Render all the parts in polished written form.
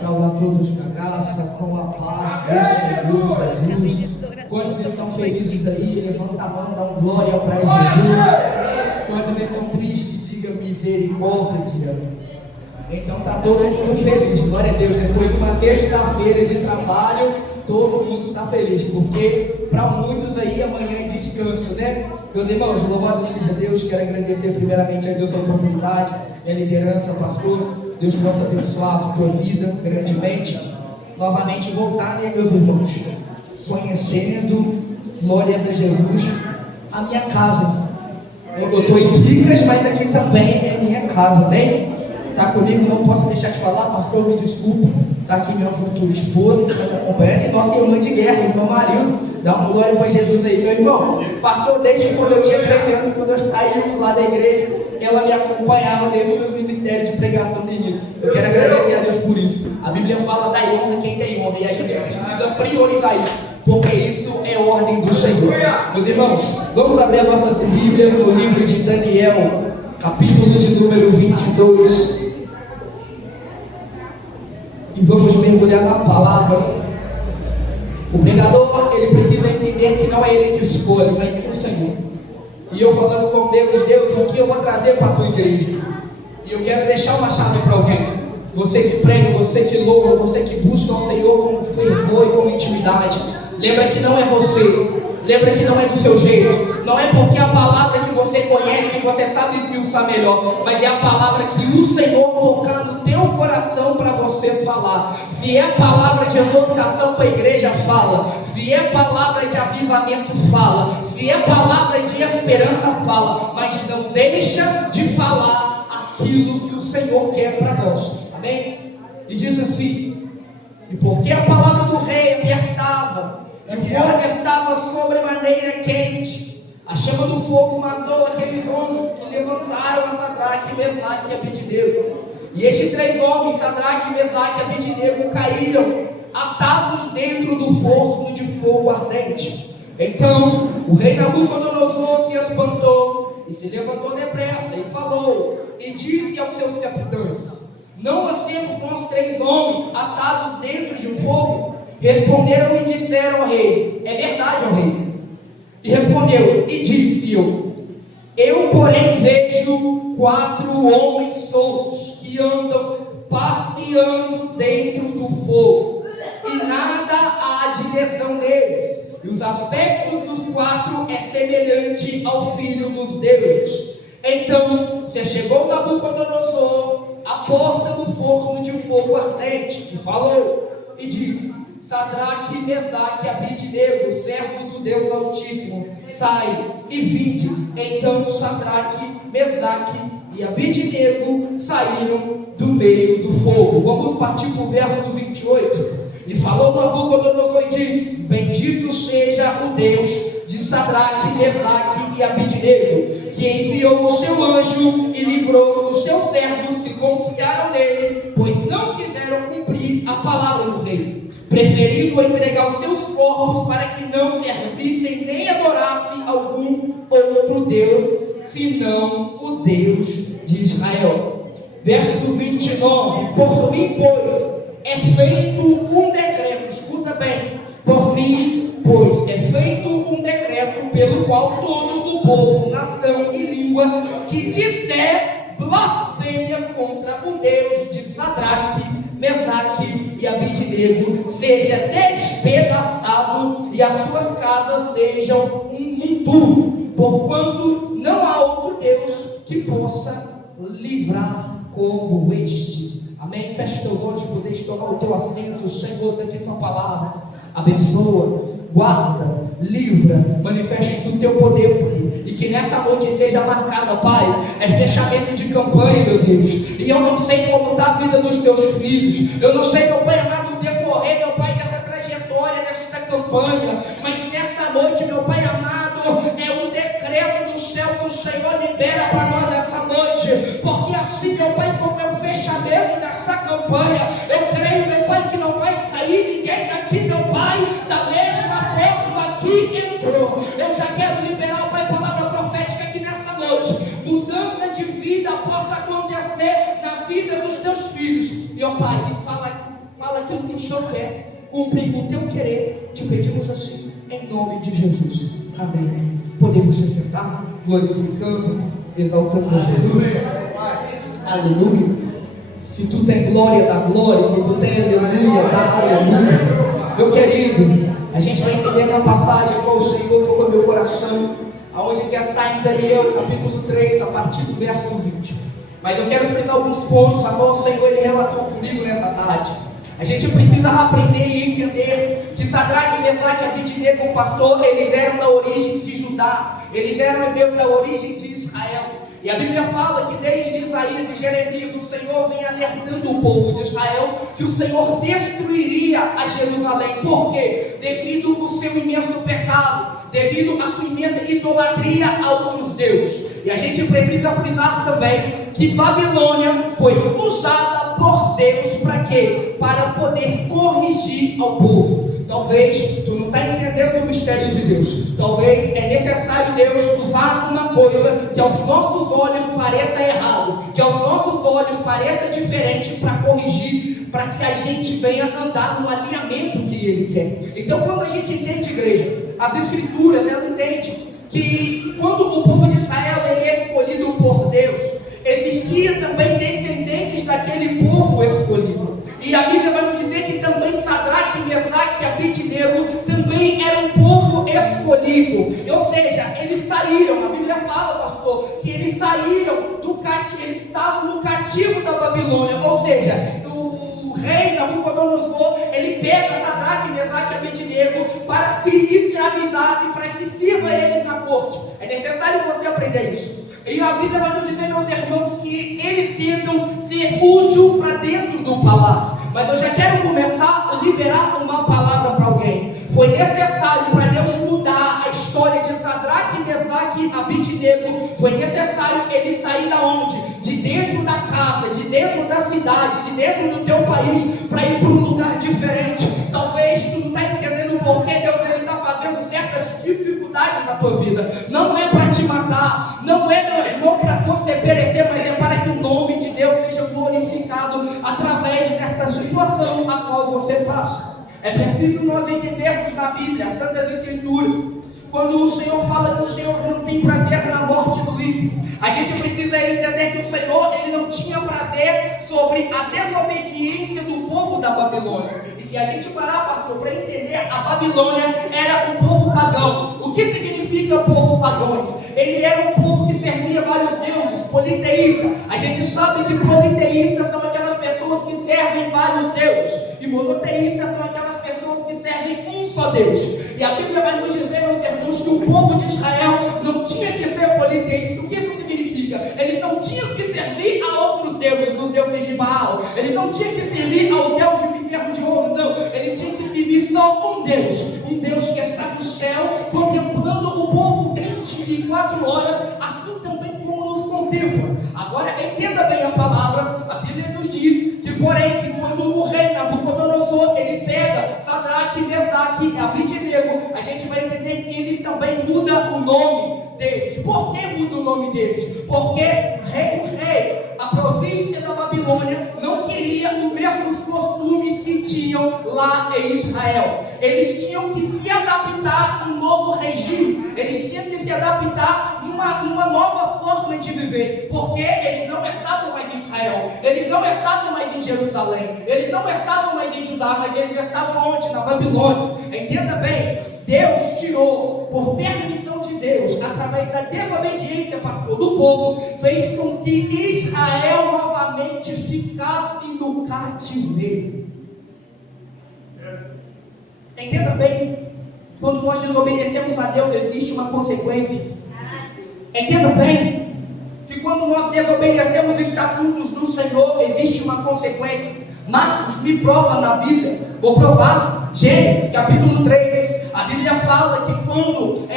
Salva todos com a graça, com a paz, Deus, Jesus. Quantos estão felizes aí? Levanta a mão, dá um glória para Jesus. Quantos estão tristes? Diga misericórdia. Então está todo mundo feliz, glória a Deus. Depois de uma terça-feira de trabalho, todo mundo está feliz, porque para muitos aí amanhã é descanso, né? Meus irmãos, louvado seja Deus. Quero agradecer primeiramente a Deus a oportunidade, a liderança, pastor. Deus possa abençoar a tua vida grandemente. Novamente voltar, né, meus irmãos? Conhecendo, glória a Jesus, a minha casa. Eu estou em Ricas, mas aqui também é minha casa, bem? Está comigo, não posso deixar de falar, pastor, me desculpa. Está aqui minha futura esposa, que está me acompanhando, e nossa irmã de guerra, meu marido. Dá uma glória para Jesus aí, meu irmão. Pastor, desde quando eu tinha 3 anos, quando eu saí lá da igreja, ela me acompanhava desde o meu ministério de pregação de início. Eu quero agradecer a Deus por isso. A Bíblia fala da honra quem tem honra, e a gente precisa priorizar isso, porque isso é ordem do Senhor. Meus irmãos, vamos abrir as nossas Bíblias no livro de Daniel, capítulo de número 22. E vamos mergulhar na palavra. O pregador, ele precisa entender que não é ele que escolhe, mas sim o Senhor. E eu falando com Deus, Deus, o que eu vou trazer para a tua igreja? E eu quero deixar uma chave para alguém. Você que prega, você que louva, você que busca o Senhor com fervor e com intimidade. Lembra que não é você. Lembra que não é do seu jeito. Não é porque a palavra que você conhece, que você sabe esmiuçar melhor, mas é a palavra que o Senhor colocar no teu coração para você falar. Se é palavra de exortação para a igreja, fala. Se é palavra de avivamento, fala. Se é palavra de esperança, fala. Mas não deixa de falar aquilo que o Senhor quer para nós. Amém? E diz assim: e porque a palavra do rei apertava, e o forno estava sobremaneira quente, a chama do fogo matou aqueles homens que levantaram a Sadraque, Mesaque e Abednego. E estes 3 homens, Sadraque, Mesaque e Abednego, caíram atados dentro do forno de fogo ardente. Então o rei Nabucodonosor se espantou e se levantou depressa e falou, e disse aos seus capitães: não nascemos nós 3 homens atados dentro de um fogo? Responderam e disseram ao rei: é verdade, ó rei. E respondeu e disse: eu porém vejo 4 homens soltos que andam passeando dentro do fogo, e nada há de lesão neles, e os aspectos dos 4 é semelhante ao filho dos deuses. Então se chegou Nabucodonosor à porta do forno de fogo ardente, e falou e disse: Sadraque, Mesaque e Abednego, servo do Deus Altíssimo, sai e vinde. Então Sadraque, Mesaque e Abednego saíram do meio do fogo. Vamos partir para o verso 28. E falou Nabucodonosor e disse: bendito seja o Deus de Sadraque, Mesaque e Abednego, que enviou o seu anjo e livrou os seus servos que confiaram nele, pois não quiseram cumprir a palavra do rei, preferindo entregar os seus corpos para que não servissem nem adorassem algum outro Deus, senão o Deus de Israel. Verso 29. Por mim, pois, é feito um decreto, escuta bem, por mim, pois, é feito um decreto pelo qual todo o povo, nação e língua que disser blasfêmia contra o Deus de Sadraque, Mesaque e Abednego seja despedaçado e as suas casas sejam um monturo, porquanto não há outro Deus que possa livrar como este. Amém? Feche teus olhos, podeis tomar o teu assento. O Senhor daqui tua palavra abençoa, guarda, livra, manifeste o teu poder, Pai, e que nessa noite seja marcada, Pai, é fechamento de campanha, meu Deus. E eu não sei como está a vida dos teus filhos, eu não sei, meu Pai amado, o decorrer, meu Pai, dessa trajetória, desta campanha, mas nessa noite, meu Pai amado, é um decreto do céu que o Senhor libera para nós essa noite, porque assim, meu Pai, como é o fechamento dessa campanha, eu creio, meu Pai, que não vai sair ninguém daqui, meu Pai, da mesma forma que entrou. Eu já quero liberar, Pai, palavra profética aqui nessa noite. Mudança de vida possa acontecer na vida dos teus filhos. E, ó Pai, me fala aquilo que o Senhor quer, cumpre o teu querer. Te pedimos assim, em nome de Jesus. Amém. Podemos se sentar, glorificando, exaltando a Jesus. Aleluia. Se tu tem glória, dá glória. Se tu tem aleluia, dá aleluia. Meu querido, a gente vai entender uma passagem com o Senhor colocou no meu coração, aonde que está em Daniel, capítulo 3, a partir do verso 20. Mas eu quero citar alguns pontos a qual o Senhor ele relatou comigo nessa tarde. A gente precisa aprender e entender que Sadraque, Mesaque e Abidnego, o pastor, eles eram da origem de Judá, eles eram hebreus da origem de Israel. E a Bíblia fala que desde Isaías e Jeremias o Senhor vem alertando o povo de Israel que o Senhor destruiria a Jerusalém. Por quê? Devido ao seu imenso pecado, devido à sua imensa idolatria a outros deuses. E a gente precisa frisar também que Babilônia foi usada por Deus para quê? Para poder corrigir ao povo. Talvez tu não está entendendo o mistério de Deus. Talvez é necessário Deus usar uma coisa que aos nossos olhos pareça errado, que aos nossos olhos pareça diferente, para corrigir, para que a gente venha andar no alinhamento que Ele quer. Então, quando a gente entende, igreja, as Escrituras, ela entende que quando o povo de Israel ele é escolhido por Deus, existia também descendentes daquele povo escolhido. E a Bíblia vai nos dizer que também Sadraque, Mesaque e Abidnego também eram um povo escolhido. Ou seja, eles saíram, a Bíblia fala, pastor, que eles saíram do cativo, eles estavam no cativo da Babilônia. Ou seja, o rei Nabucodonosor, ele pega Sadraque, Mesaque e Abidnego para se escravizar e para que sirva eles na corte. É necessário você aprender isso. E a Bíblia vai nos dizer, meus irmãos, que eles tentam ser útil para dentro do palácio. Mas eu já quero começar a liberar uma palavra para alguém. Foi necessário para Deus mudar a história de Sadraque, Mesaque e Abidnego. Foi necessário ele sair da onde? De dentro da casa, de dentro da cidade, de dentro do teu país, para ir para um lugar diferente. Talvez tu não está entendendo por que Deus está fazendo certas dificuldades na tua vida. Não é para te matar, não é, meu irmão, para você perecer, mas é para que o nome de Deus seja glorificado através desta situação a qual você passa. É preciso nós entendermos na Bíblia, as Santas Escrituras, quando o Senhor fala que o Senhor não tem prazer na morte do ímpio, a gente precisa entender que o Senhor ele não tinha prazer sobre a desobediência do povo da Babilônia. E se a gente parar, pastor, para entender, a Babilônia era um povo pagão. O que significa povo pagãos? Ele era um povo que servia vários deuses, politeísta. A gente sabe que politeístas são aquelas pessoas que servem vários deuses, e monoteístas são aquelas pessoas que servem um só Deus. E a Bíblia vai nos dizer, meus irmãos, que o povo de Israel não tinha que ser politeísta. O que isso significa? Eles não tinham que servir a outros deuses, os deuses de Baal. Eles não tinham que servir ao Deus de ferro de ouro, não. Ele tinha que servir só um Deus que está no céu, contemplando o povo 24 horas, assim também como nos contempla. Agora, entenda bem a palavra. A Bíblia nos diz que, porém, que quando o rei Nabucodonosor, ele pega Sadraque, Mesaque e Abidnego, a gente vai entender que eles também mudam o nome deles. Por que muda o nome deles? Porque o rei, a província da Babilônia, não queria os mesmos costumes que tinham lá em Israel. Eles tinham que se adaptar a um novo regime. Eles tinham que se adaptar a uma nova forma de viver. Porque eles não estavam mais em Israel. Eles não estavam mais em Jerusalém. Eles não estavam mais em Judá, mas eles estavam onde? Na Babilônia. Entenda bem. Deus tirou, por permissão de Deus, através da desobediência, pastor, do povo, fez com que Israel novamente ficasse no cativeiro. Entenda bem, quando nós desobedecemos a Deus, existe uma consequência. Entenda bem, que quando nós desobedecemos os estatutos do Senhor, existe uma consequência. Marcos me prova na Bíblia, vou provar, Gênesis capítulo 3, a Bíblia fala que quando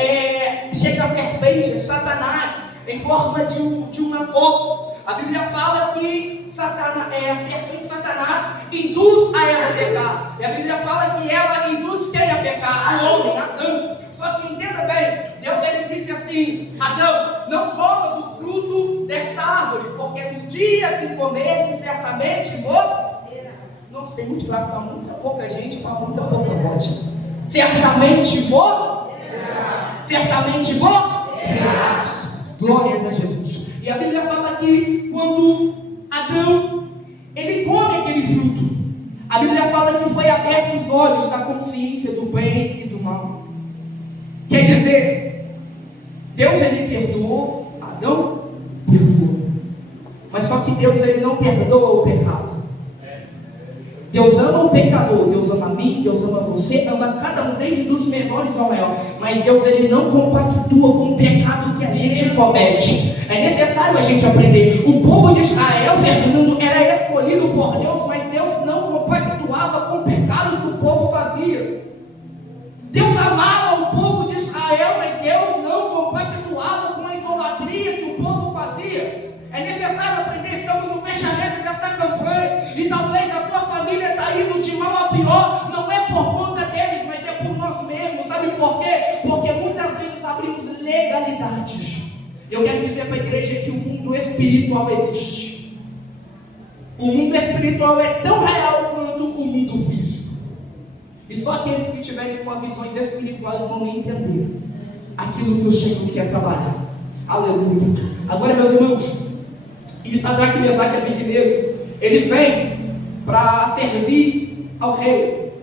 chega a serpente, Satanás, em forma de uma cobra, a Bíblia fala que a serpente Satanás induz a ela a pecar, e a Bíblia fala que ela induz quem a pecar? O homem, Adão. Só que entenda bem, Deus ele disse assim: Adão, não coma do fruto desta árvore, porque no dia que comerem certamente morrerá. Nossa, tem muito fraco para muita pouca gente, para muita pouca voz. Certamente vou. Certamente vou. Glória a Jesus. E a Bíblia fala que quando Adão, ele come aquele fruto, a Bíblia fala que foi aberto os olhos da consciência do bem e do mal. Quer dizer, Deus ele perdoou, Adão perdoou. Mas só que Deus ele não perdoa o pecado. Deus ama o pecador, Deus ama a mim, Deus ama você, ama cada um, desde os menores ao maior. Mas Deus ele não compactua com o pecado que a gente comete. É necessário a gente aprender. O povo de Israel, Fernando, era escolhido por Deus, mas Deus não compactuava com o pecado que o povo fazia. Deus amava o povo de Israel, mas Deus não compactuava com a idolatria que o povo fazia. É necessário aprender, estamos no fechamento dessa campanha, e talvez a tua família está indo de mal a pior, não é por conta deles, mas é por nós mesmos. Sabe por quê? Porque muitas vezes abrimos legalidades. Eu quero dizer para a igreja que o mundo espiritual existe. O mundo espiritual é tão real quanto o mundo físico. E só aqueles que tiverem com visões espirituais vão entender aquilo que o Senhor quer trabalhar. Aleluia. Agora, meus irmãos, e Sadraque, Mesaque e Abednego, eles vêm para servir ao rei.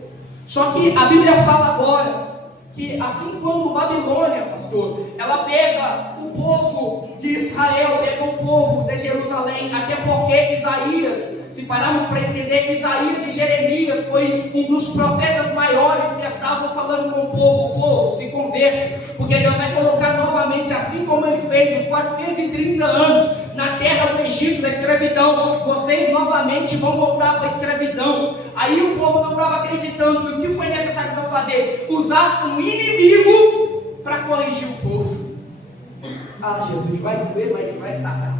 Só que a Bíblia fala agora que assim quando Babilônia, pastor, ela pega o povo de Israel, pega o povo de Jerusalém, até porque Isaías, se pararmos para entender, Isaías e Jeremias foi um dos profetas maiores que estavam falando com o povo se converta, porque Deus vai colocar novamente, assim como ele fez os 430 anos na terra do Egito, da escravidão, vocês novamente vão voltar para a escravidão. Aí o povo não estava acreditando. E o que foi necessário Deus fazer? Usar um inimigo para corrigir o povo. Ah, Jesus, vai doer, mas vai sacar.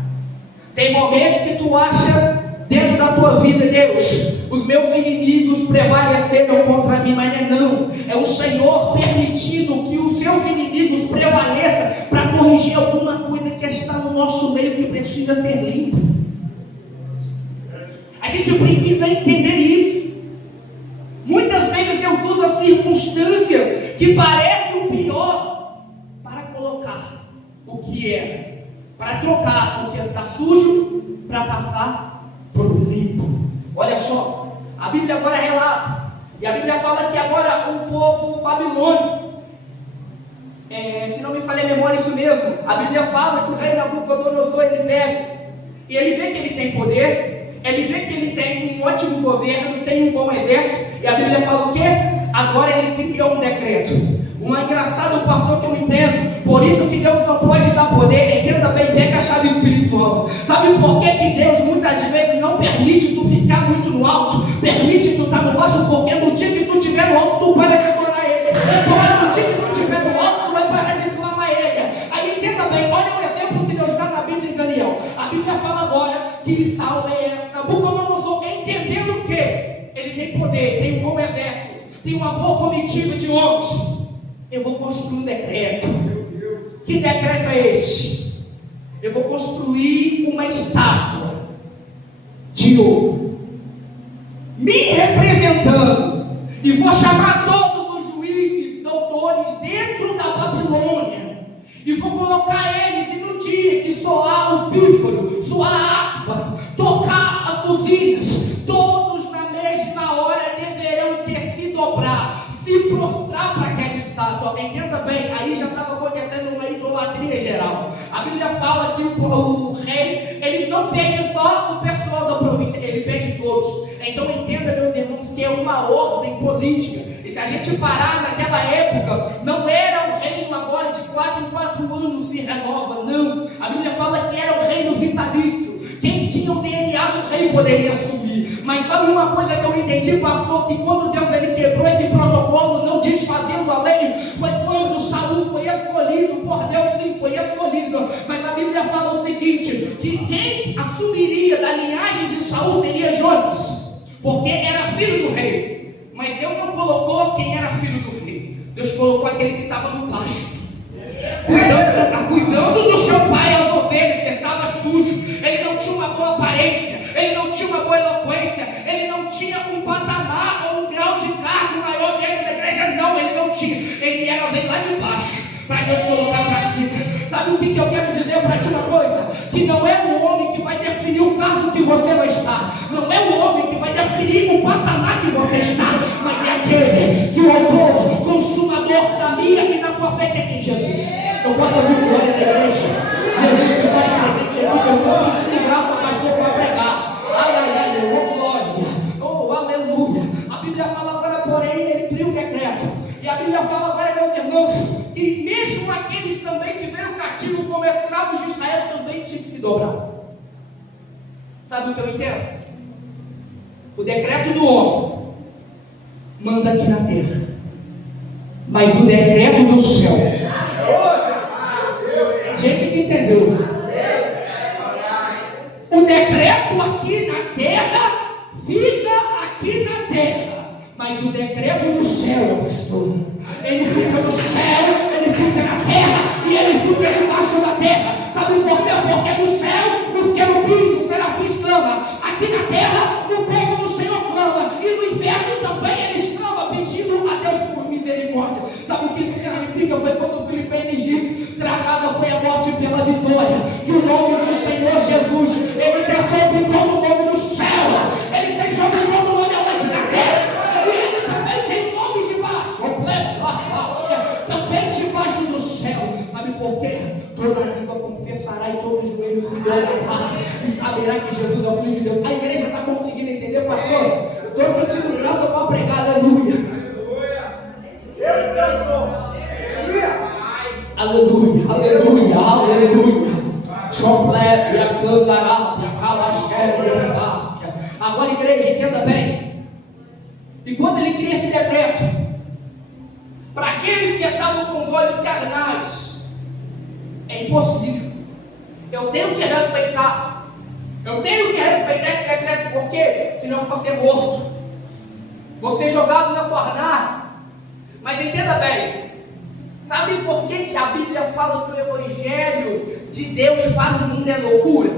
Tem momentos que tu acha dentro da tua vida, Deus, os meus inimigos prevaleceram contra mim, mas não. É o Senhor permitindo que os seus inimigos prevaleçam para corrigir alguma coisa que está no nosso meio que precisa ser limpa. A gente precisa entender isso. Muitas vezes Deus usa circunstâncias que parecem o pior para colocar o que é, para trocar o que está sujo para passar por limpo. Olha só, a Bíblia agora relata, e a Bíblia fala que agora o povo babilônico, se não me falha a memória, isso mesmo, a Bíblia fala que o rei Nabucodonosor, ele pega, e ele vê que ele tem poder, ele vê que ele tem um ótimo governo, tem um bom exército, e a Bíblia fala o quê? Agora ele criou um decreto. Um engraçado pastor que eu entendo, por isso que Deus não pode dar poder, entenda bem, pega a chave espiritual. Sabe por que Deus muitas vezes não permite tu ficar muito no alto, permite tu estar no baixo? Porque no dia que tu estiver no alto, tu para de adorar Ele. Porque no dia que tu estiver no alto, tu vai parar de clamar Ele. Aí entenda bem, olha o exemplo que Deus dá na Bíblia em Daniel. A Bíblia fala agora que Nabucodonosor, entendendo que ele tem poder, tem um bom exército, tem uma boa comitiva de homens, eu vou construir um decreto. Que decreto é esse? Eu vou construir uma estátua de ouro, me representando, e vou chamar todos os juízes, doutores dentro da Babilônia, e vou colocar eles, e no dia que soar o pífaro, soar a harpa, tocar as buzinas, todos na mesma hora deverão ter se dobrar, se prostrar para aquela estátua. Entenda bem, aí já estava acontecendo uma idolatria geral. A Bíblia fala que o rei, ele não pede só o pessoal da província, ele pede todos. Então entenda, meus irmãos, que é uma ordem política. E se a gente parar naquela época, não era o reino agora de 4 em 4 anos se renova, não. A Bíblia fala que era o reino vitalício. Quem tinha o DNA do rei poderia assumir. Mas sabe uma coisa que eu entendi, pastor? Que quando Deus ele quebrou esse protocolo, não desfazendo a lei, foi quando Saul foi escolhido por Deus. Sim, foi escolhido. Mas a Bíblia fala o seguinte, que quem assumiria da linhagem de Saul seria Jonas, porque era filho do rei. Mas Deus não colocou quem era filho do rei. Deus colocou aquele que estava no pasto, cuidando do seu pai, as ovelhas, que estava sujo. Ele não tinha uma boa aparência, ele não tinha uma boa eloquência, ele não tinha um para Deus colocar para cima. Sabe o que eu quero dizer para ti uma coisa? Que não é o homem que vai definir o cargo que você vai estar, não é o homem que vai definir o patamar que você está, mas é aquele que o autor, consumador da minha e da tua fé, que é quem? Jesus. Eu posso ouvir glória da igreja. Jesus que faz presente aqui, eu estou pedindo graça ao pastor para pregar. Ai, oh glória, oh aleluia. A Bíblia fala agora, porém, ele cria um decreto. E a Bíblia fala agora, meus irmãos, que mesmo aqueles também que veio cativo como escravos de Israel também tinham que se dobrar. Sabe o que eu entendo? O decreto do homem manda aqui na terra, mas o decreto do céu, tem gente que entendeu. O decreto aqui na terra fica aqui na terra, mas o decreto do céu, pastor, ele fica no céu, ele fica na terra e ele fica debaixo da terra. Sabe por quê? Porque no céu os querubins, os serafins clamam, aqui na terra o povo do Senhor clama, e no inferno também eles clamam, pedindo a Deus por misericórdia. Sabe o que isso significa? Foi quando o Filipenses disse: tragada foi a morte pela vitória, que o nome do Senhor Jesus, ele tem sobre todo o nome do céu, ele tem sobre todo o nome aonde na terra, e ele também tem o nome debaixo, também debaixo do céu. Sabe por quê? Toda língua confessará e todo joelho se dobrará e saberá que Jesus é o Filho de Deus. A igreja está conseguindo entender, pastor? Eu estou sentindo graça para pregar, aleluia. Aleluia, aleluia, aleluia. Agora, igreja, entenda bem. E quando ele cria esse decreto, para aqueles que estavam com os olhos carnais, é impossível. Eu tenho que respeitar. Eu tenho que respeitar esse decreto, porque senão eu vou ser morto, vou ser jogado na fornalha. Mas entenda bem. Sabe por que a Bíblia fala que o Evangelho de Deus para o mundo é loucura?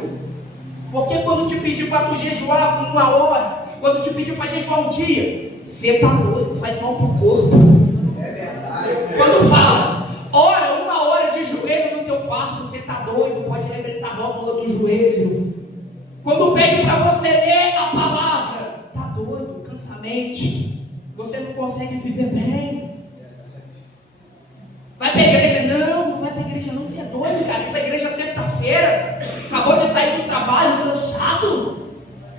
Porque quando te pedir para tu jejuar por 1 hora, quando te pedir para jejuar um dia, você está doido, faz mal para o corpo. É verdade. Quando fala, ora 1 hora de joelho no teu quarto, você está doido, pode arrebentar a rótula do joelho. Quando pede para você ler a palavra, está doido, cansa a mente, você não consegue viver bem. Vai para a igreja? Não vai para a igreja não, você é doido, cara. Vai para a igreja sexta-feira, acabou de sair do trabalho, cansado.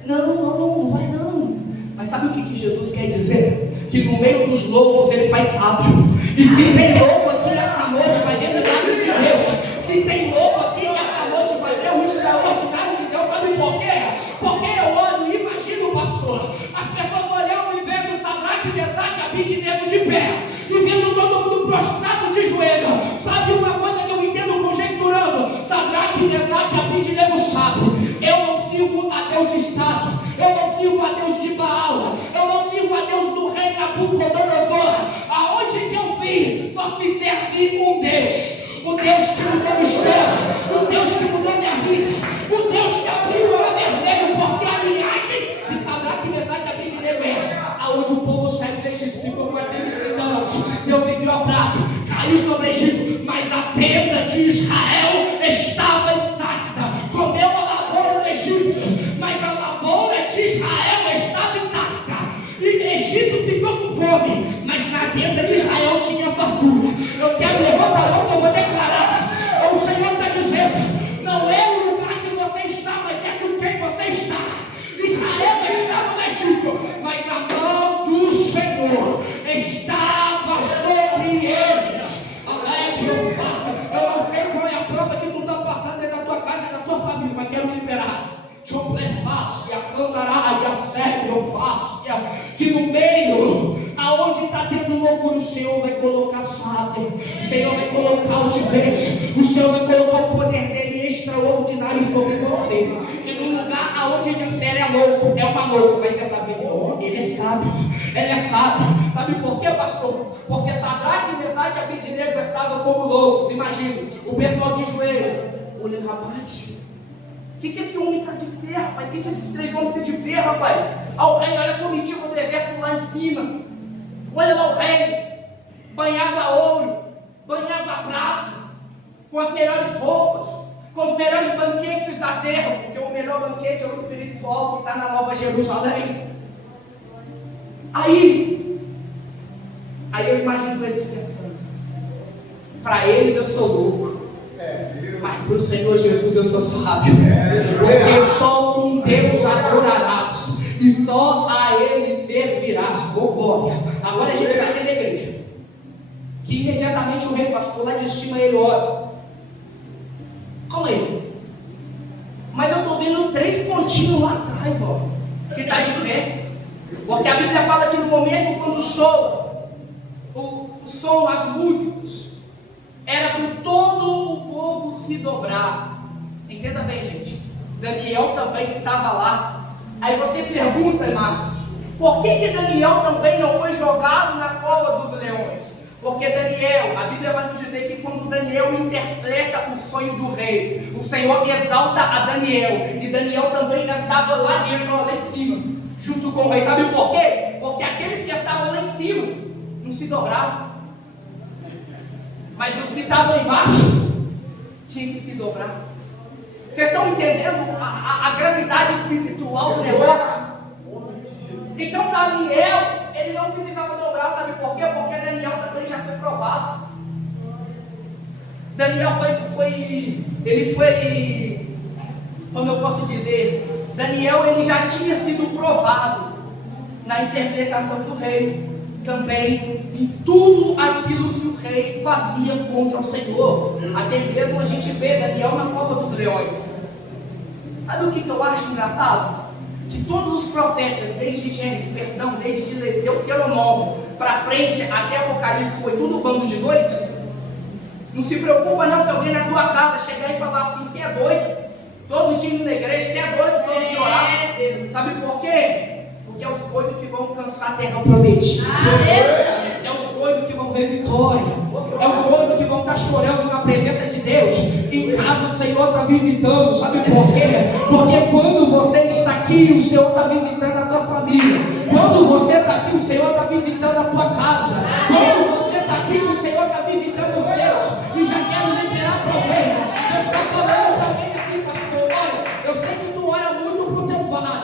Não vai não. Mas sabe o que Jesus quer dizer? Que no meio dos loucos ele faz sábio. E se tem louco aqui nessa noite, vai ver o milagre de Deus. Se tem louco aqui nessa noite, vai ver o extraordinário de Deus. Sabe por quê? Porque eu olho e imagino, pastor, as pessoas olhando e vendo Sadraque, Mesaque, Abednego de pé, e vendo todo mundo prostrado de joelho. Sabe uma coisa que eu entendo conjecturando? Sadraque, Mesaque, Abednego sabe. Eu não sigo a Deus de estátua, eu não sigo a Deus de Baal, eu não sigo a Deus do rei Nabucodonosor. Aonde que eu vi? Só se serve um Deus. O Deus que mudou a história, o Deus que mudou minha vida, o Deus que abriu o mar vermelho, porque a linhagem de Sadraque, Mesaque e Abednego é aonde o povo saiu do Egito, ficou 430 anos, Deus enviou a praga, caiu sobre o Egito, mas a tenda de Israel estava intacta. Comeu a lavoura do Egito, mas a lavoura de Israel estava intacta. E o Egito ficou com fome, mas na tenda de Israel tinha fartura. Eu quero levantar a mão que eu vou declarar. O Senhor está dizendo, não é o lugar que você está, mas é com quem você está. Israel estava no Egito, mas a mão do Senhor estava sobre eles. Alegre eu faço. Eu não sei qual é a prova que tu está passando dentro da tua casa e da tua família, mas quero liberar. Que no meio, aonde está tendo loucura, o Senhor vai colocar sábio, o Senhor vai colocar altivez, o Senhor vai colocar o poder dele extraordinário sobre você. E no lugar aonde disser é louco, é uma louca, mas você sabe, ele é sábio, ele é sábio. Sabe por quê, pastor? Porque Sadraque, Mesaque e Abednego estavam como loucos. Imagina, o pessoal de joelho, olha, rapaz, o que esse homem está de pé, rapaz? O que esses 3 homens estão de pé, rapaz? Ao rei, olha a comitiva do exército lá em cima. Olha lá o rei, banhado a ouro, banhado a prato, com as melhores roupas, com os melhores banquetes da terra, porque o melhor banquete é o espiritual que está na Nova Jerusalém. Aí eu imagino eles pensando: para eles eu sou louco, mas para o Senhor Jesus eu sou sábio, porque só um Deus adorarás e só a Ele servirás. Glória. Agora a gente vai ver na igreja que imediatamente o rei pastor lá de cima ele ora. Calma aí, mas eu estou vendo 3 pontinhos lá atrás, ó, que está de pé, porque a Bíblia fala que no momento quando soa o som, as músicas, era para todo o povo se dobrar. Entenda bem, gente, Daniel também estava lá. Aí você pergunta, Marcos, por que Daniel também não foi jogado na cova dos leões? Porque Daniel, a Bíblia vai nos dizer que quando Daniel interpreta o sonho do rei, o Senhor exalta a Daniel, e Daniel também estava lá dentro, lá em cima, junto com o rei. Sabe por quê? Porque aqueles que estavam lá em cima não se dobravam, mas os que estavam lá embaixo tinham que se dobrar. Vocês estão entendendo a gravidade espiritual do negócio? Então Daniel, ele não precisava dobrar, sabe por quê? Porque Daniel também já foi provado. Daniel como eu posso dizer, Daniel ele já tinha sido provado na interpretação do rei, também em tudo aquilo que o rei fazia contra o Senhor. Até mesmo a gente vê Daniel na cova dos leões. Sabe o que eu acho engraçado? Que todos os profetas, desde Gênesis, desde Deuteronômio para frente até Apocalipse, foi tudo bando de doido. Não se preocupa não se alguém na tua casa chegar e falar assim: você é doido, todo dia indo na igreja, você é doido todo dia orar. Sabe por quê? Porque é os doidos que vão alcançar a terra prometida. É os doidos que vão ver vitória. É os doidos que vão estar chorando na presença de Deus em casa o Senhor está visitando. Sabe por quê? Porque quando você está aqui, o Senhor está visitando a tua família. Quando você está aqui, o Senhor está visitando a tua casa. Quando você está aqui, o Senhor está visitando os teus. E já quero liberar problema. Deus está falando para alguém assim: pastor, olha, eu sei que tu ora muito para o teu pai.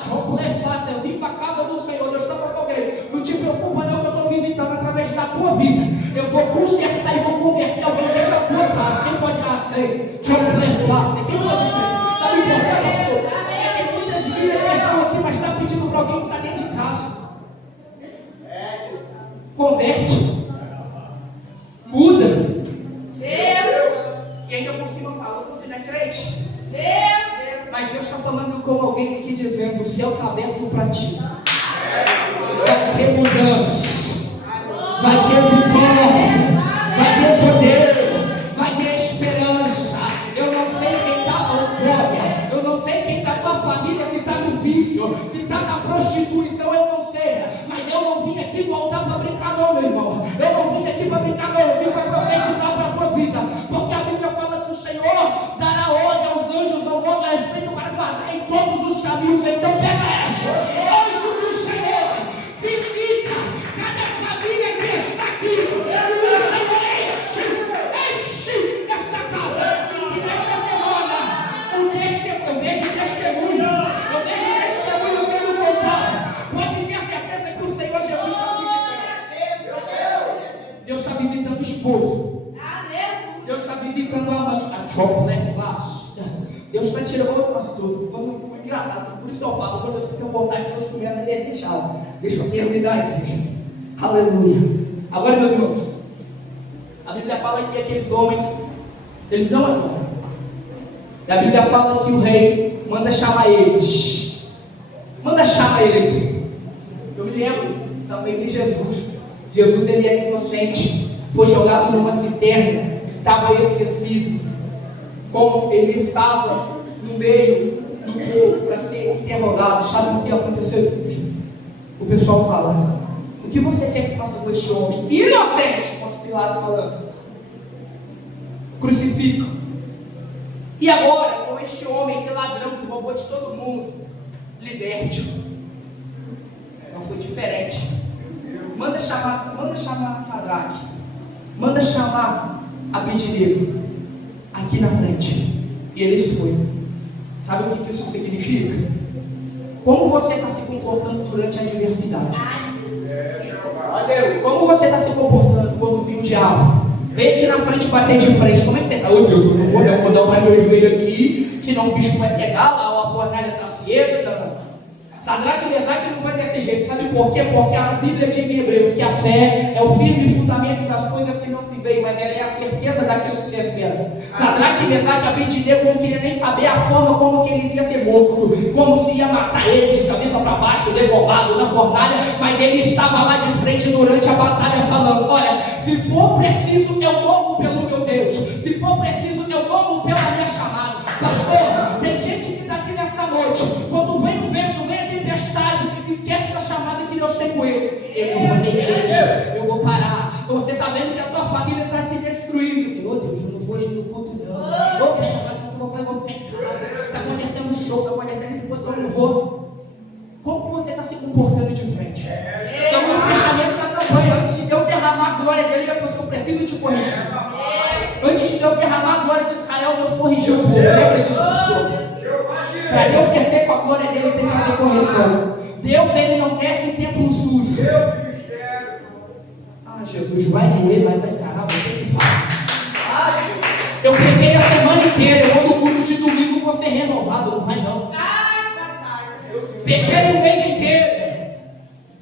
Eu vim para a casa do Senhor. Deus está falando para alguém: não te preocupa não, que eu estou visitando através da tua vida. Eu vou consertar e vou converter alguém dentro da tua casa. Quem pode crer? Quem pode crer? Sabe por quê, pastor? Tem muitas vidas que estão aqui, mas está pedindo para alguém que está dentro de casa. Converte. Muda. E ainda por cima fala: você não é crente? Mas Deus está falando com alguém aqui dizendo: o céu está aberto para ti. Vai ter mudança. Vai ter vitória. Vai ter poder. Vai ter esperança. Eu não sei quem está na glória. Eu não sei quem está na tua família, se está no vício, se está na prostituição, eu não sei. Mas eu não vim aqui voltar para brincar não, meu irmão. Eu não vim aqui para brincar não. Eu vim para profetizar para a tua vida. Porque a Bíblia fala que o Senhor dará ordem aos anjos ao nosso respeito para guardar em todos os caminhos. Então pega essa. Anjo do Senhor, visita cada família que está aqui. O Senhor enche esta casa. Que nesta semana eu vejo testemunho. Eu vejo testemunho sendo contado. Pode ter a certeza que o Senhor Jesus está visitando. Deus está visitando o esposo. Deus está visitando a mãe. Deus está tirando o pastor. Quando engraçado, por isso eu falo, quando eu sinto vontade, Deus começa a deixar. Deixa eu terminar a igreja. Aleluia. Agora, meus irmãos, a Bíblia fala que aqueles homens, eles não adoram. E a Bíblia fala que o rei manda chamar eles. Manda chamar ele aqui. Eu me lembro também de Jesus. Jesus, ele é inocente. Foi jogado numa cisterna. Estava esquecido. Como ele estava no meio do povo para ser interrogado. Sabe o que aconteceu? O pessoal fala: o que você quer que faça com este homem inocente? Posso Pilatos falando: crucifica. E agora, com este homem, esse ladrão que roubou de todo mundo, liberte. Não foi diferente. Manda chamar Sadraque. Manda chamar Abednego aqui na frente. E eles foram. Sabe o que isso significa? Como você está se comportando durante a adversidade? Como você está se comportando quando viu o diabo? Vem aqui na frente bater de frente. Como é que você está? Oh Deus, eu não vou dobrar meu joelho aqui, senão o bicho vai pegar lá, a fornalha está acesa. Sadraque e Mesaque não vai desse jeito. Sabe por quê? Porque a Bíblia diz em Hebreus que a fé é o firme fundamento das coisas que não se veem, mas ela é a certeza daquilo que se espera. Sadraque e Mesaque, Abednego não queria nem saber a forma como que ele ia ser morto, como se ia matar ele de cabeça para baixo, degolado na fornalha, mas ele estava lá de frente durante a batalha falando: olha, se for preciso eu morro pelo meu Deus, se for preciso eu morro pela minha chamada. Pastor, tem gente que está aqui nessa noite, quando vem o vento, vem a tempestade, esquece da chamada que Deus tem com ele. Eu vou negar, eu vou parar. Você está vendo que a tua família está se destruindo. Oh Deus, eu não vou hoje no culto não. Oh Deus, eu vou ficar em casa. Está acontecendo um show, está acontecendo que você não vou. Como você está se comportando de frente? Estamos no fechamento da campanha. Antes de Deus derramar a glória dele, eu preciso te corrigir. Antes de Deus derramar a glória de Israel, Deus corrigiu o povo. Lembra disso, pastor? Para Deus descer com a glória dele, tem que haver correção. Deus, ele não desce em templo sujo. Ah, Jesus, vai ler, mas vai parar, você que fala. Eu preguei a semana inteira, eu vou no culto de domingo, vou ser renovado, não vai não. Peguei o mês inteiro.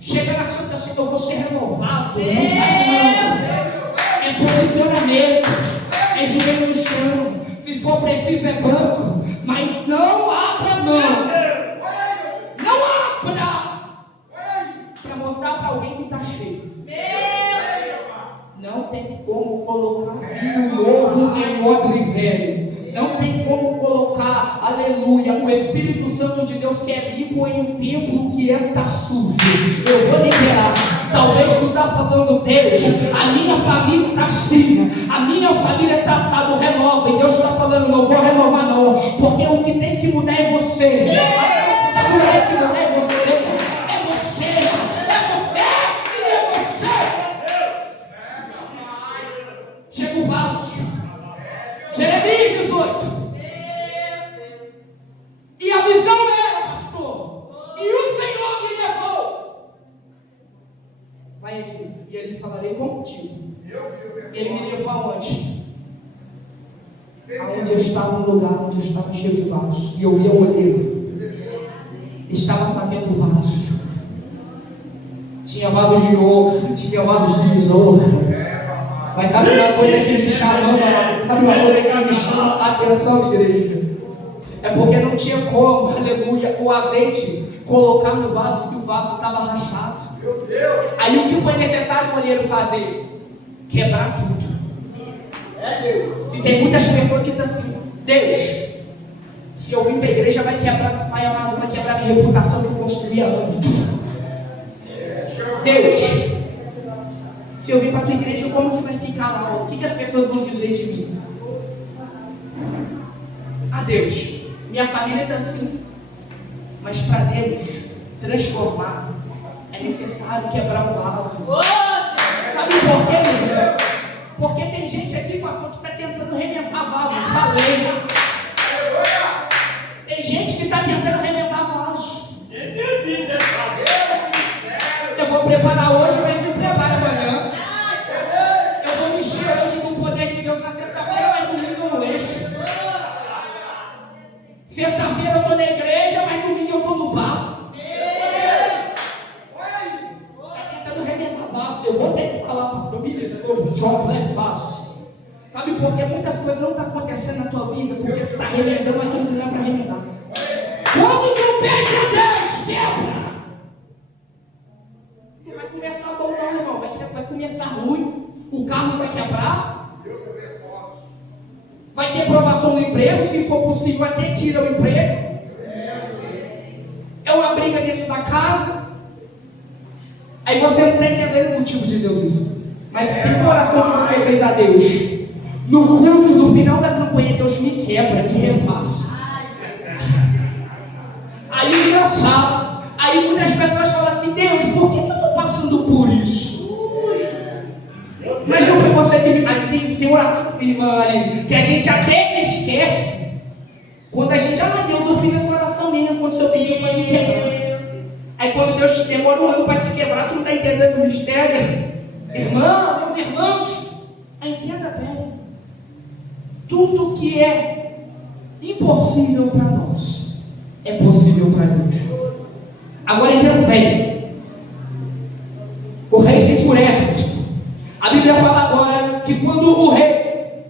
Chega na Santa Ceia, eu vou ser renovado. Não vai não. É posicionamento, é joelho no chão. Se for preciso é banco, mas não abra mão. Não abra para mostrar para alguém que está cheio. Não tem como colocar vinho novo em odre velho. Não tem como colocar, aleluia, o Espírito Santo de Deus que é limpo em um templo que está sujo. Eu vou liberar. Talvez tu está falando: Deus, a minha família está assim, a minha família está assado, renova. E Deus está falando: não vou renovar não, porque o que tem que mudar é você. A postura é que mudar é você. É você, é você. Chega o vaso. Jeremias 18. E a visão era, pastor, e o Senhor me levou. Vai, Edmir, e ele falarei contigo. Ele me levou aonde? Aonde eu estava, no lugar onde eu estava cheio de vasos. E eu via o olheiro. Estava fazendo vaso. Tinha vasos de ouro, tinha vasos de desonra. Mas sabe uma coisa que me chama, a atenção, igreja? É porque não tinha como, aleluia, o azeite colocar no vaso se o vaso estava rachado. Aí o que foi necessário o olheiro fazer? Quebrar tudo. E tem muitas pessoas que estão assim: Deus, se eu vim para a igreja, vai quebrar, vai quebrar minha reputação que eu construí há anos. Deus, se eu vim para a tua igreja, como que vai ficar lá? O que as pessoas vão dizer de mim? Ah, Deus, minha família está assim. Mas para Deus transformar, é necessário quebrar o vaso. Sabe por quê, meu irmão? Porque tem gente aqui, pastor, que está tentando remendar vaso. Falei. Tem gente que está tentando remendar vaso. Eu vou preparar hoje, mas não prepara amanhã. Eu vou mexer hoje com o poder de Deus na sexta-feira, mas domingo eu não mexo. Sexta-feira eu estou na igreja, mas domingo eu estou no bar. Está tentando remendar vaso. Eu vou ter que falar, pastor, me desculpe, vaso. Sabe por que muitas coisas não estão acontecendo na tua vida? Porque tu está remendando aquilo que não é para remendar. Quando tu pede a Deus, quebra. Vai começar bom não, irmão. Vai começar ruim. O carro vai quebrar. Vai ter provação no emprego. Se for possível, vai ter tira o emprego. É uma briga dentro da casa. Aí você não tem que entender o motivo de Deus isso. Mas tem uma oração que você fez a Deus. No culto, no final da campanha, Deus me quebra, me repassa. Aí engraçado. Aí muitas pessoas falam assim: Deus, por que eu estou passando por isso? Mas não foi você que me faz. tem oração, irmã ali, que a gente até esquece. Quando a gente, Deus, eu fiz essa oração mesmo, quando o Senhor pediu para me quebrar. Aí quando Deus demora um ano para te quebrar, tu não está entendendo o mistério. Irmão, meus irmãos, entenda bem. Tudo que é impossível para nós é possível para Deus. Agora entenda bem. O rei se enfurece. A Bíblia fala agora que quando o rei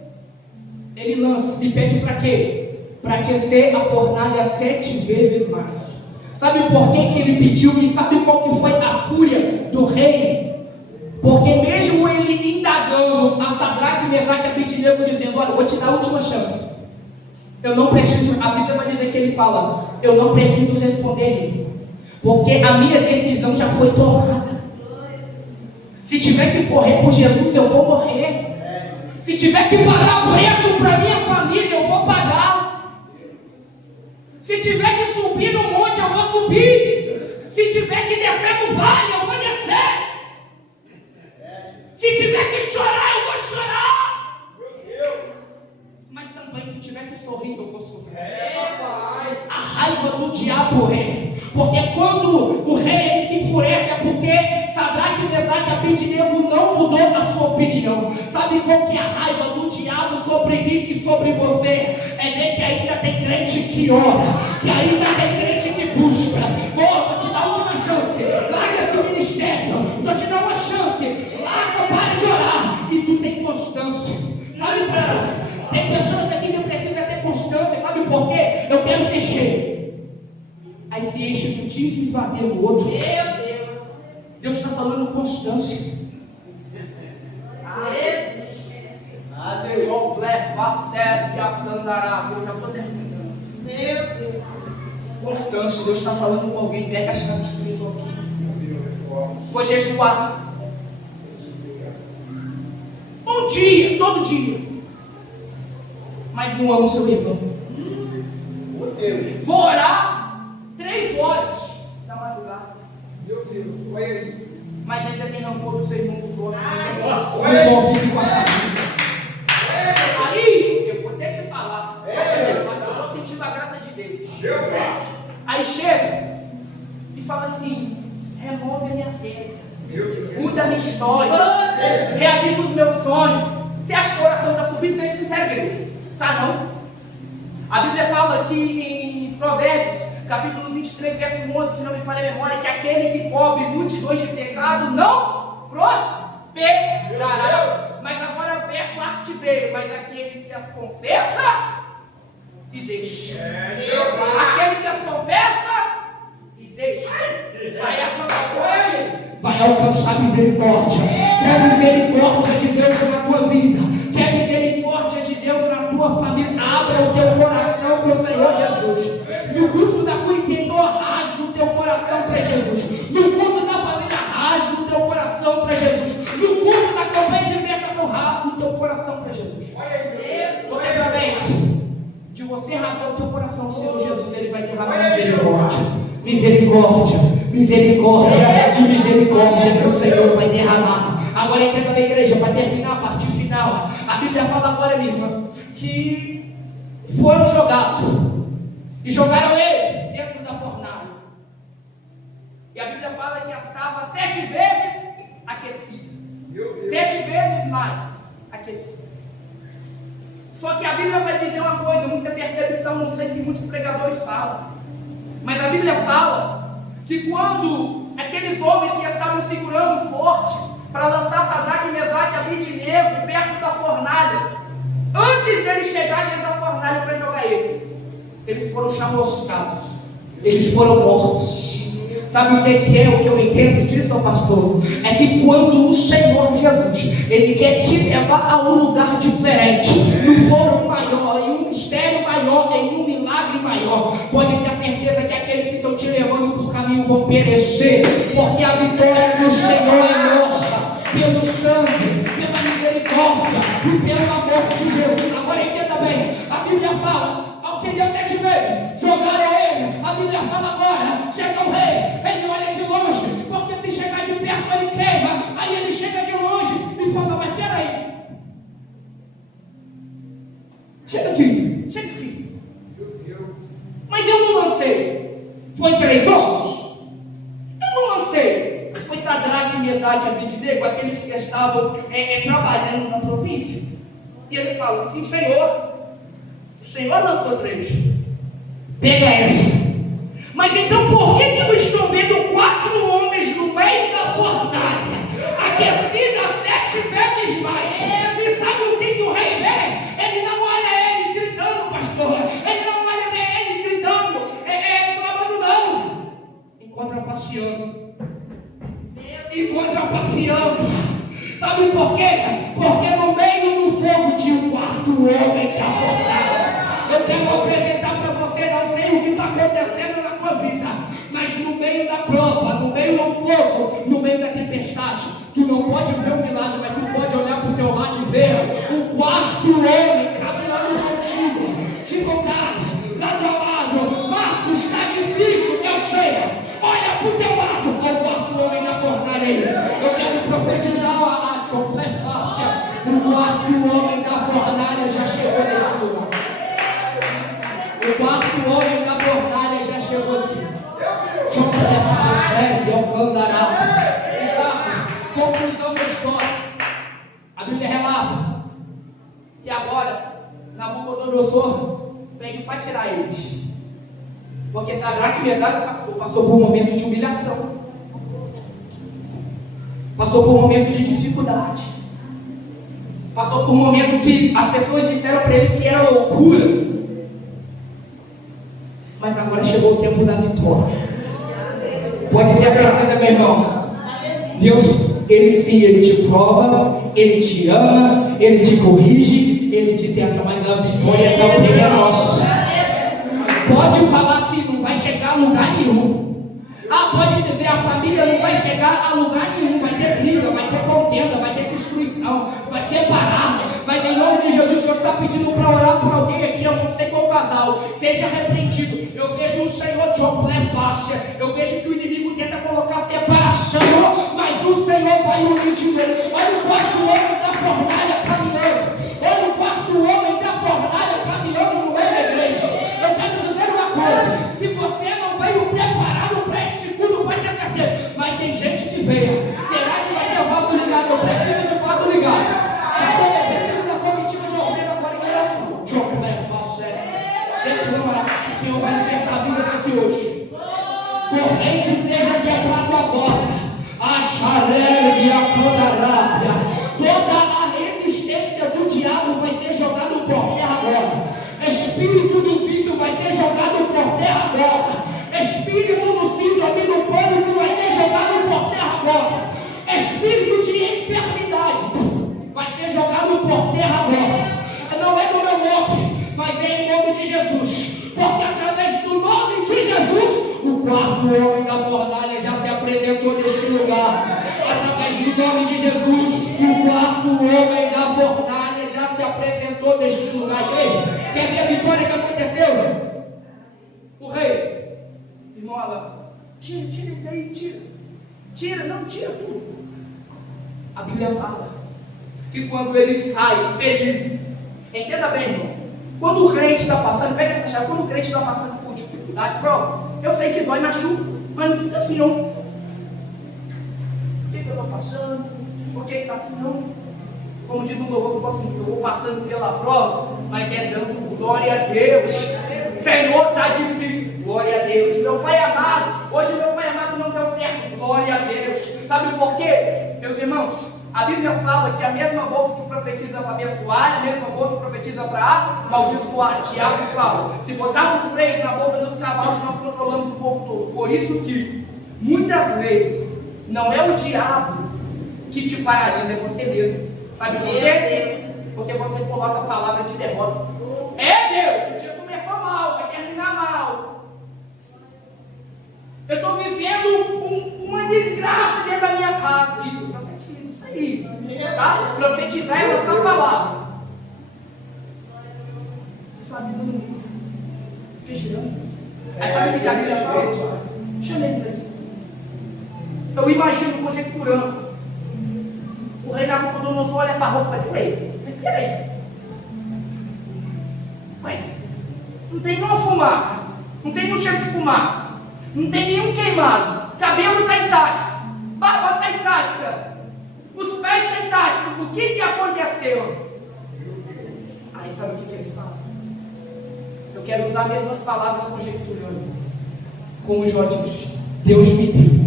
ele lança e pede para quê? Para aquecer a fornalha 7 vezes mais. Sabe por que ele pediu? E sabe qual que foi a fúria do rei? Porque mesmo ele indagando a Sadraque, Mesaque e Abednego, dizendo, olha, eu vou te dar a última chance. Eu não preciso, a Bíblia vai dizer que ele fala, eu não preciso responder, porque a minha decisão já foi tomada. Se tiver que correr por Jesus, eu vou morrer. Se tiver que pagar preço para minha família, eu vou pagar. Se tiver que subir no monte, eu vou subir. Se tiver que descer no vale, eu vou descer. Se tiver que chorar, eu vou chorar. Mas também, se tiver que sorrir, eu vou sorrir. A raiva do diabo é, porque quando o rei ele se enfurece, é porque Sadraque, Mesaque e Abednego não mudou a sua opinião. Sabe qual que é a raiva do diabo sobre mim e sobre você? É ver que ainda tem crente que ora, que ainda tem crente que busca. Vou te dar a última chance, larga esse ministério, vou te dar uma chance, larga, para de orar, e tu tem constância. Sabe, pessoal? Tem pessoas aqui que precisam ter constância. Sabe por quê? Eu quero ser cheio. Aí se enche de um dia e se esvazia no outro. Meu Deus. Deus está falando constância. Deus leva sério e acandará. Eu já estou terminando. Meu Deus. Constância. Deus está falando com alguém. Pega a chave espiritual aqui. Vou jejuar. Um dia, todo dia. Mas não amo seu irmão. Vou orar 3 horas da madrugada. Meu Deus, foi aí. Mas ainda tem rancor do seu irmão do gosto. Aí, eu vou ter que falar. Mas eu estou sentindo a graça de Deus. Aí chega e fala assim: remove a minha pedra, muda a minha história, realiza os meus sonhos. Você acha que o coração está subindo? Você sincero, igreja? Tá não? A Bíblia fala aqui em Provérbios, capítulo 23, verso 11, se não me falha a memória, que aquele que cobre multidões de pecado não prosperará. Mas agora é parte B, mas aquele que as confessa e deixa. Aquele que as confessa e deixa vai alcançar misericórdia. Quer misericórdia de Deus na tua vida? Quer misericórdia de Deus na tua família? Abra o teu coração para o Senhor Jesus. No culto da cura interior, rasga o teu coração para Jesus. No culto da família, rasga o teu coração para Jesus. No culto da campanha de libertação, rasga o teu coração para Jesus. Porque através de você rasgar o teu coração, o Senhor Jesus, Ele vai derramar misericórdia. Misericórdia, misericórdia e misericórdia que o Senhor vai derramar. Agora entenda bem, igreja, para terminar a parte final. A Bíblia fala agora, minha irmã, que foram jogados e jogaram ele dentro da fornalha. E a Bíblia fala que estava 7 vezes aquecido. 7 vezes mais aquecido. Só que a Bíblia vai dizer uma coisa, muita percepção, não sei se muitos pregadores falam. Mas a Bíblia fala que quando aqueles homens que estavam segurando forte para lançar Sadraque, Mesaque e Abednego perto da fornalha, antes deles chegarem dentro da fornalha para jogar eles foram chamuscados, eles foram mortos. Sabe o que é o que eu entendo disso, pastor? É que quando o Senhor Jesus, Ele quer te levar a um lugar diferente, no fogo maior, em um mistério maior, em um milagre maior, pode ter certeza que aqueles que estão te levando para o caminho vão perecer, porque a vitória do Senhor é nossa, pelo sangue, pela misericórdia e pelo amor de Jesus. Agora entenda bem, a Bíblia fala, acendeu 7 vezes, jogaram ele. A Bíblia fala agora, chega o rei, ele olha de longe, porque se chegar de perto ele queima. Aí ele chega de longe e fala, mas peraí, Foi 3 homens? Eu não sei. Foi Sadraque, Mesaque e Abednego, aqueles que estavam trabalhando na província. E ele fala assim: Senhor, o Senhor lançou 3. Pega essa. Mas então por que eu estou vendo 4 homens no meio da fornalha, aquecida 7 vezes mais? E sabe o que o rei vê? Ele não olha eles gritando, pastor. Ele não olha eles gritando, clamando, não. Encontra passeando. Sabe por quê? Porque no meio do fogo tinha um 4 homem da fornalha. Eu quero apresentar para você, não sei o que está acontecendo na tua vida, mas no meio da prova, no meio do fogo, no meio da tempestade, tu não pode ver um milagre, mas tu pode olhar para o teu lado e ver o 4 homem caminhando contigo, te contar, lado a lado. Marcos, está difícil, eu sei. Olha para o teu lado, o 4 homem na fornalha aí. Eu quero profetizar a Tchoflefácia. O 4 homem da fornalha já chegou neste lugar. O 4 homem da fornalha já chegou aqui. Tchoflefácia é o candará. Então, conclusão da história. A Bíblia relata que agora Nabucodonosor pede para tirar eles. Porque Sadraque e Mesaque passou por um momento de humilhação. Passou por um momento de dificuldade. Passou por um momento que as pessoas disseram para ele que era loucura. Mas agora chegou o tempo da vitória. Pode ter a certeza, meu irmão. Deus, ele te prova, ele te ama, ele te corrige, ele te tenta, mas a vitória também é nossa. Pode falar, filho, não vai chegar a lugar nenhum. Pode dizer, a família não vai chegar a lugar nenhum. Vai ter briga, vai ter contenda, vai ter destruição, vai separar. Mas em nome de Jesus, Deus está pedindo para orar por alguém aqui, eu não sei qual casal, seja repreendido. Eu vejo o Senhor te fácil. Eu vejo que o inimigo tenta colocar separação, mas o Senhor vai unir de novo. Olha o 4 homem da fornalha caminhando. Olha o 4 homem da fornalha caminhando no meio da igreja. Eu quero dizer uma coisa: se você não veio preparado para este culto, vai ter certeza. Mas tem gente que veio. Será que vai ter vaso ligado? Eu preciso de vaso ligado. Eu preciso da comitiva de ovelha agora que era fruto. Reclama, o Senhor vai libertar vidas aqui hoje. Corrente seja quebrado agora. A xarela e a codarábia. Toda a resistência do diabo vai ser jogada por terra agora. Espírito do vício vai ser jogado por terra agora. Espírito do síndrome do pânico vai ser jogado por terra agora. Espírito de enfermidade vai ser jogado por terra agora. Não é do meu nome, mas é em nome de Jesus. Porque através do nome de Jesus, o 4 homem da fornalha já se apresentou neste lugar. Através do nome de Jesus, o 4 homem da fornalha já se apresentou neste lugar. Igreja, quer ver a vitória que aconteceu? O rei, irmão Alain, tira ele daí, tira tudo. A Bíblia fala que quando ele sai feliz, entenda bem, irmão, quando o crente está passando, pega essa chave, quando o crente está passando por dificuldade, pronto, eu sei que dói, machuca, mas não fica assim não. Por que eu estou passando? Por que está assim não? Como diz o louvor, eu vou passando pela prova, mas é dando glória a Deus. Senhor, está difícil, glória a Deus. Meu pai amado, hoje meu pai amado não deu certo, glória a Deus. Sabe por quê? Meus irmãos, a Bíblia fala que a mesma boca que profetiza para abençoar, a mesma boca que profetiza para amaldiçoar. Tiago fala: se botarmos freio na boca dos cavalos, nós controlamos o povo todo. Por isso que, muitas vezes, não é o diabo que te paralisa, é você mesmo. Sabe por quê? Porque você coloca a palavra de derrota. É Deus, o dia começou mal, vai terminar mal. Eu estou vivendo uma desgraça dentro da minha casa. Isso, profetiza, isso aí. Tá? Profetizar é lançar a palavra. Sua vida no mundo. Fiquei girando. Aí sabe o que a Bíblia fala? Chama eles aqui. Eu imagino conjecturando. O rei Nabucodonosor olha para a roupa do rei. Peraí. Ué, não tem nenhuma fumaça. Não tem nenhum cheiro de fumaça. Não tem nenhum queimado. Cabelo está intacto. Barba está intacta. Os pés estão intactos. O que aconteceu? Aí sabe o que ele fala? Eu quero usar as mesmas palavras conjecturando. Como Jó disse, Deus me deu.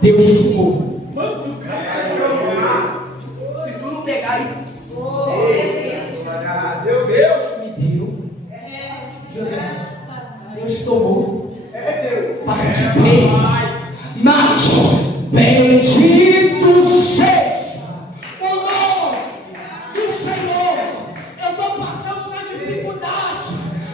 Deus tomou. Se tu não pegar aí, Deus me deu. Deus tomou. Parte bem. Mas bendito seja o nome do Senhor. Eu estou passando na dificuldade.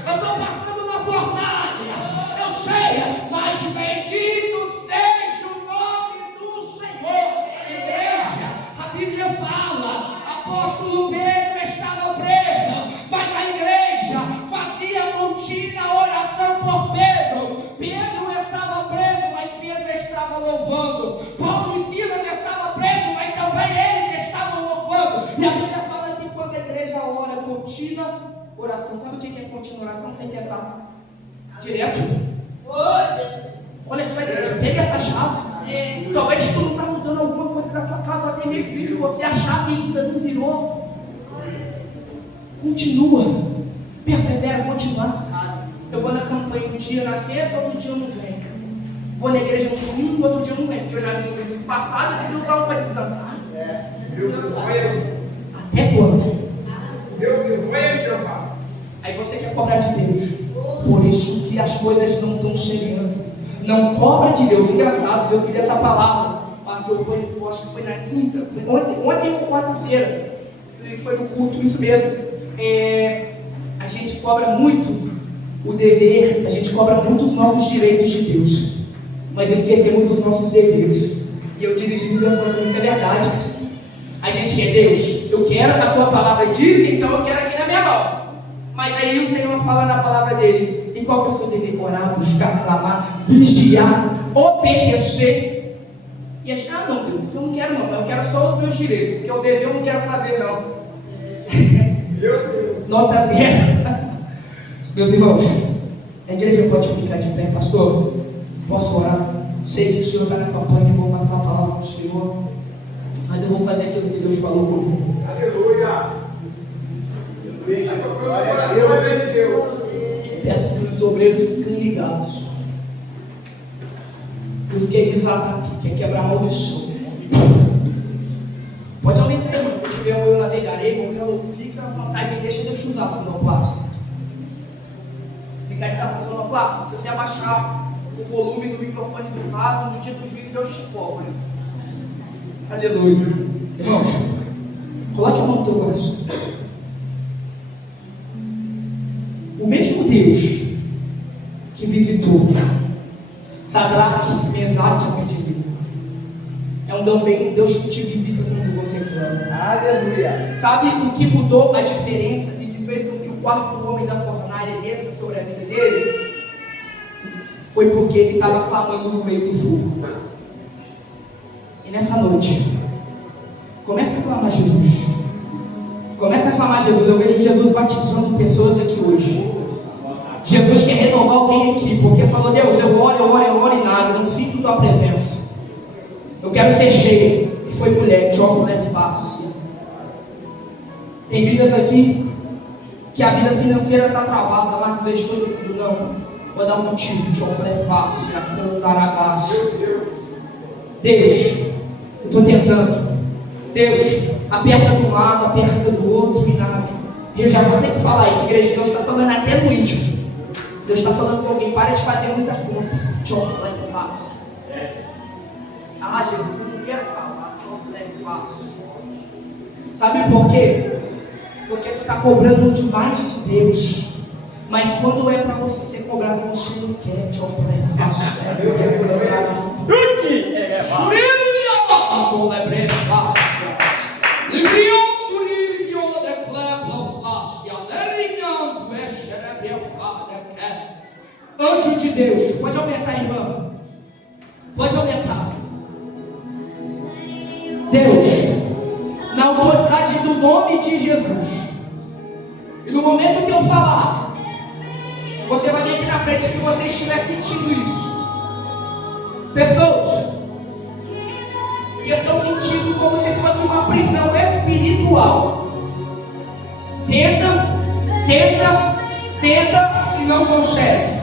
Eu estou passando na fornalha. Eu sei, mas bendito seja o nome do Senhor. Igreja, a Bíblia fala, apóstolo Pedro estava preso, mas a igreja fazia contínua oração por Pedro. Pedro estava preso, mas Pedro estava louvando. Paulo e Silas estavam presos, mas também eles estavam louvando. E a Bíblia fala que quando a igreja ora contínua oração, sabe o que é contínua oração? Sem cessar. Direto. Olha só, igreja, pega essa chave. Talvez tu não está mudando alguma coisa da tua casa, até mesmo de você, a chave ainda não virou. Continua. Persevera, continuar. Eu vou na campanha um dia na sexta, outro dia eu não venho. Vou na igreja no domingo, outro dia eu não venho. Porque eu já vi no domingo passado, esse não estava para descansar. Até quando? Aí você quer cobrar de Deus. Por isso que as coisas não estão chegando. Não cobra de Deus. Engraçado, Deus me deu essa palavra. Pastor, acho que foi na quinta. Ontem ou quarta-feira. Foi no culto, isso mesmo. A gente cobra muito o dever, a gente cobra muito os nossos direitos de Deus, mas esquecemos dos nossos deveres. E eu dirigi a Bíblia falando, isso é verdade. A gente é Deus, eu quero, a tua palavra diz, então eu quero aqui na minha mão. Mas aí o Senhor fala na palavra dele. E qual que é o seu dever? Orar, buscar, clamar, vigiar, obedecer. E a gente, não Deus, eu não quero não, eu quero só os meus direitos, porque o dever eu não quero fazer não. Nota 10. Meus irmãos, a igreja pode ficar de pé, pastor? Posso orar? Sei que o Senhor está na campanha e vou passar a palavra para o Senhor, mas eu vou fazer aquilo que Deus falou comigo. Aleluia! Peço que os obreiros fiquem ligados. Os que diz lá quer quebrar maldição. Pode aumentar aí, se tiver eu navegarei, qualquer um fica à vontade, deixa Deus usar se não passa. Fica aí na passando a se você abaixar o volume do microfone do vaso, no dia do juízo Deus te cobra. Aleluia. Irmãos, coloque a mão no teu coração. O mesmo Deus que visitou Sadraque, Mesaque e Abednego é também Deus que te visita quando você clama. Aleluia. Sabe o que mudou a diferença e que fez com que o quarto homem da fornalha desça sobre a vida dele? Foi porque ele estava clamando no meio do fogo. E nessa noite, comece a clamar Jesus. Comece a clamar Jesus. Eu vejo Jesus batizando pessoas aqui hoje. Jesus quer renovar alguém aqui, porque falou, Deus, eu oro e nada, não sinto tua presença. Eu quero ser cheio. E foi mulher, de óculos é fácil. Tem vidas aqui que a vida financeira está travada, mas não vejo todo mundo, não. Vou dar um motivo, de óculos é fácil, a cana aragaço. Deus, eu estou tentando. Deus, aperta de um lado, aperta do outro e nada. Eu já vou ter que falar isso, igreja. Deus está falando até no íntimo. Deus está falando com alguém, para de fazer muita conta. Chocolate é fácil. Ah, Jesus, eu não quero falar. Chocolate é fácil. Sabe por quê? Porque tu está cobrando demais de Deus. Mas quando é para você ser cobrado, você não quer. Chocolate é fácil. Anjo de Deus, pode aumentar, irmã. Pode aumentar. Deus, na autoridade do nome de Jesus, E no momento que eu falar, você vai vir aqui na frente se você estiver sentindo isso. Pessoas que estão sentindo como se fosse uma prisão espiritual. Tenta e não consegue.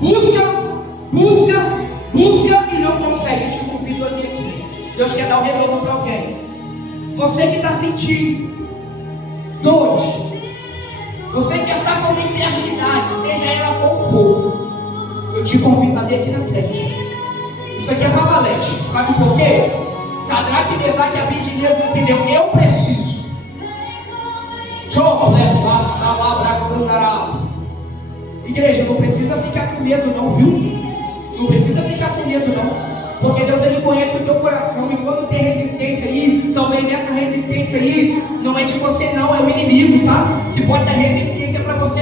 Busca e não consegue. Te convido a vir aqui. Deus quer dar um retorno para alguém. Você que está sentindo dores, você que está com uma enfermidade, seja ela qual for, eu te convido a vir aqui na frente. Isso aqui é para valente. Sabe por quê? Sadraque, Mesaque e Abednego entendeu? Eu preciso. Igreja, não precisa ficar com medo não, viu? Não precisa ficar com medo não. Porque Deus, Ele conhece o teu coração. E quando tem resistência aí, talvez nessa resistência aí, não é de você não, é o inimigo, tá? Que pode dar resistência para você.